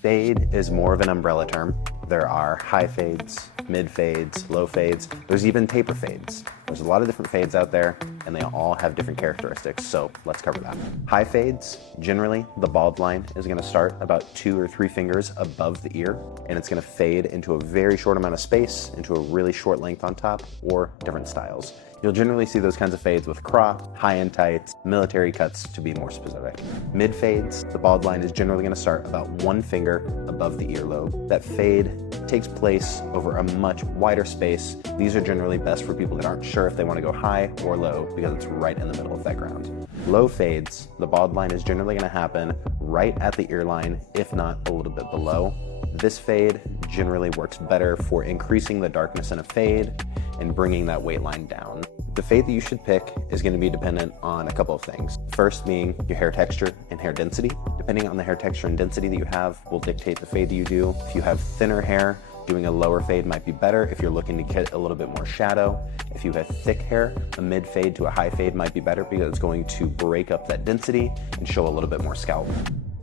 Fade is more of an umbrella term. There are high fades, mid fades, low fades. There's even taper fades. There's a lot of different fades out there, and they all have different characteristics, so let's cover that. High fades, generally the bald line is gonna start about 2 or 3 fingers above the ear, and it's gonna fade into a very short amount of space, into a really short length on top, or different styles. You'll generally see those kinds of fades with crop, high-end tights, military cuts to be more specific. Mid fades, the bald line is generally gonna start about 1 finger above the earlobe. That fade takes place over a much wider space. These are generally best for people that aren't sure if they wanna go high or low because it's right in the middle of that ground. Low fades, the bald line is generally gonna happen right at the ear line, if not a little bit below. This fade generally works better for increasing the darkness in a fade and bringing that weight line down. The fade that you should pick is going to be dependent on a couple of things. First being your hair texture and hair density. Depending on the hair texture and density that you have will dictate the fade that you do. If you have thinner hair, doing a lower fade might be better if you're looking to get a little bit more shadow. If you have thick hair, a mid fade to a high fade might be better because it's going to break up that density and show a little bit more scalp.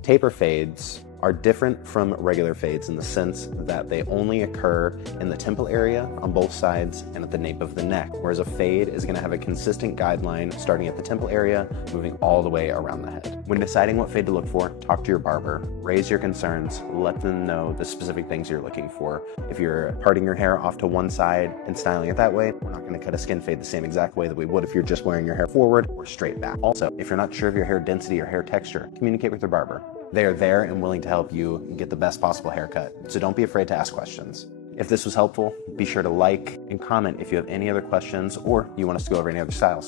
Taper fades are different from regular fades in the sense that they only occur in the temple area on both sides and at the nape of the neck, whereas a fade is going to have a consistent guideline starting at the temple area, moving all the way around the head. When deciding what fade to look for, talk to your barber, raise your concerns, let them know the specific things you're looking for. If you're parting your hair off to one side and styling it that way, we're not going to cut a skin fade the same exact way that we would if you're just wearing your hair forward or straight back. Also, if you're not sure of your hair density or hair texture, communicate with your barber. They are there and willing to help you get the best possible haircut, so don't be afraid to ask questions. If this was helpful, be sure to like and comment if you have any other questions or you want us to go over any other styles.